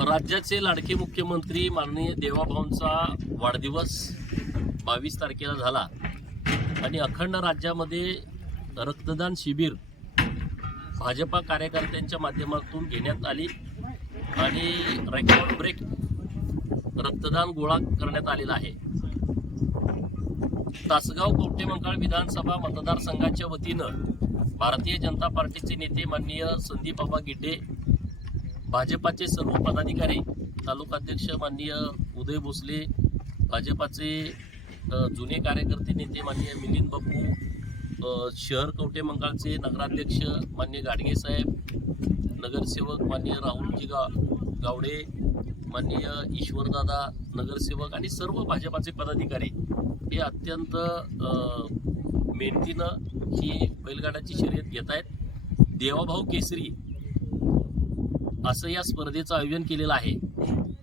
राज्याचे लाडके मुख्यमंत्री माननीय देवाभाऊंचा वाढदिवस बावीस तारखेला झाला. आणि अखंड राज्यामध्ये रक्तदान शिबिर भाजपा कार्यकर्त्यांच्या माध्यमातून घेण्यात आली आणि रेकॉर्ड ब्रेक रक्तदान गोळा करण्यात आलेला आहे. तासगाव कवटेमंकाळ विधानसभा मतदारसंघाच्या वतीनं भारतीय जनता पार्टीचे नेते माननीय संदीप बाबा गिड्डे भाजपाचे सर्व पदाधिकारी तालुकाध्यक्ष माननीय उदय भोसले भाजपाचे जुने कार्यकर्ते नेते माननीय मिलिंद बापू शहर कवटे मंगळचे नगराध्यक्ष मान्य गाडगे साहेब नगरसेवक माननीय राहुलजी गा गावडे माननीय ईश्वरदादा नगरसेवक आणि सर्व भाजपाचे पदाधिकारी. हे अत्यंत मेहनतीनं ही बैलगाड्याची शर्यत घेत आहेत देवाभाऊ केसरी असं या स्पर्धेचं आयोजन केलेलं आहे.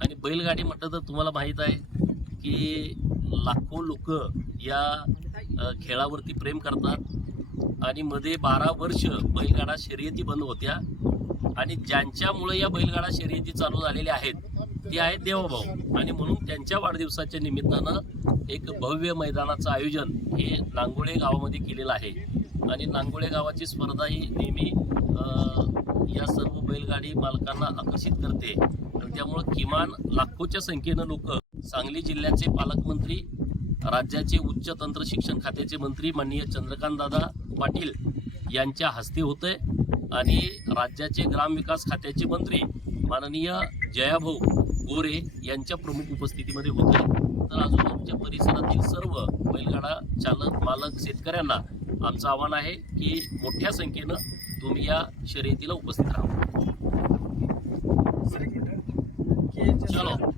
आणि बैलगाडी म्हटलं तर तुम्हाला माहीत आहे की लाखो लोक या खेळावरती प्रेम करतात. आणि मध्ये बारा वर्ष बैलगाडा शर्यती बंद होत्या. आणि ज्यांच्यामुळे या बैलगाडा शर्यती चालू झालेल्या आहेत ते आहेत देवाभाऊ. आणि म्हणून त्यांच्या वाढदिवसाच्या निमित्तानं एक भव्य मैदानाचं आयोजन हे नांगोळे गावामध्ये केलेलं आहे. आणि नांगोळे गावाची स्पर्धा ही नेहमी गाडी मालकांना आकर्षित करते. आणि त्यामुळं किमान लाखोच्या संख्येनं लोक सांगली जिल्ह्याचे पालकमंत्री राज्याचे उच्च तंत्र शिक्षण खात्याचे मंत्री माननीय चंद्रकांत दादा पाटील यांच्या हस्ते होतंय. आणि राज्याचे ग्रामविकास खात्याचे मंत्री माननीय जयाभाऊ गोरे यांच्या प्रमुख उपस्थितीमध्ये होते तर अजून आमच्या परिसरातील सर्व बैलगाडा चालक मालक शेतकऱ्यांना आमचं आव्हान आहे की मोठ्या संख्येनं तुम्ही या शर्यतीला उपस्थित राहा. चलो.